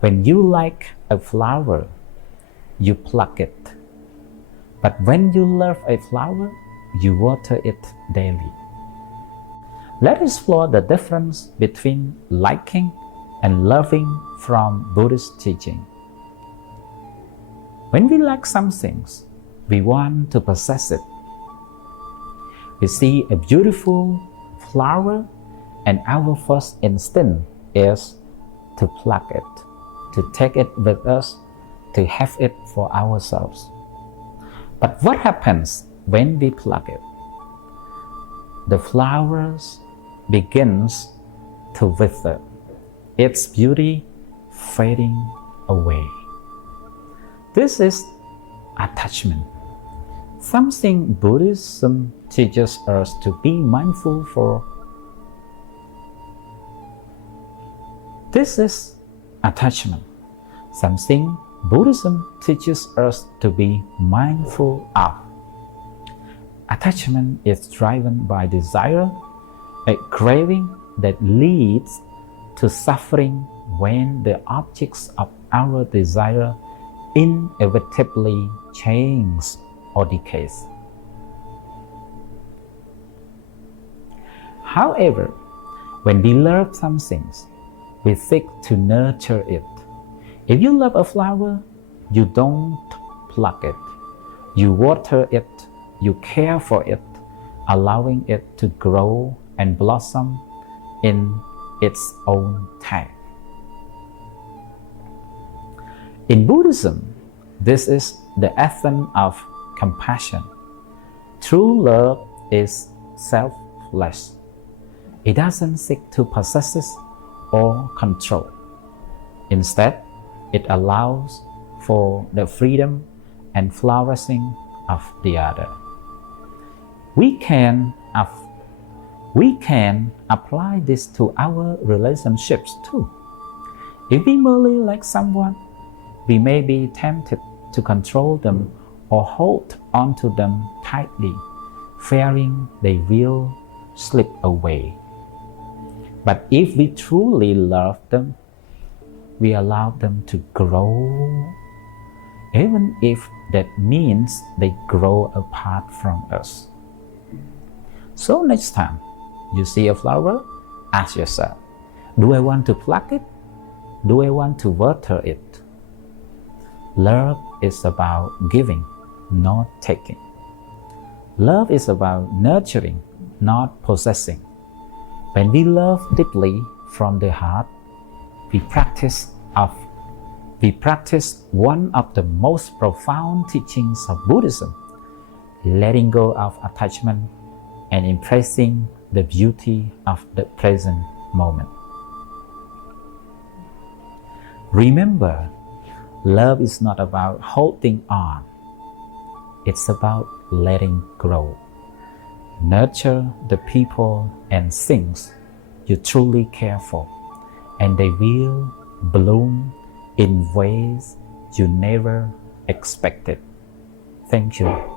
When you like a flower, you pluck it. But when you love a flower, you water it daily. Let's explore the difference between liking and loving from Buddhist teaching. When we like something, we want to possess it. We see a beautiful flower, and our first instinct is to pluck it, to take it with us, to have it for ourselves. But what happens when we pluck it? The flowers begins to wither, its beauty fading away. This is attachment, something Buddhism teaches us to be mindful for. This is attachment, something Buddhism teaches us to be mindful of. Attachment is driven by desire, a craving that leads to suffering when the objects of our desire inevitably change or decay. However, when we love something, we seek to nurture it. If you love a flower, you don't pluck it. You water it, you care for it, allowing it to grow and blossom in its own time. In Buddhism, this is the essence of compassion. True love is selfless. It doesn't seek to possess or control. Instead, it allows for the freedom and flourishing of the other. We can apply this to our relationships too. If we merely like someone, we may be tempted to control them or hold onto them tightly, fearing they will slip away. But if we truly love them, we allow them to grow, even if that means they grow apart from us. So next time you see a flower, ask yourself, do I want to pluck it? Do I want to water it? Love is about giving, not taking. Love is about nurturing, not possessing. When we love deeply from the heart, we practice one of the most profound teachings of Buddhism, letting go of attachment and embracing the beauty of the present moment. Remember, love is not about holding on. It's about letting grow. Nurture the people and things you truly care for, and they will bloom in ways you never expected. Thank you.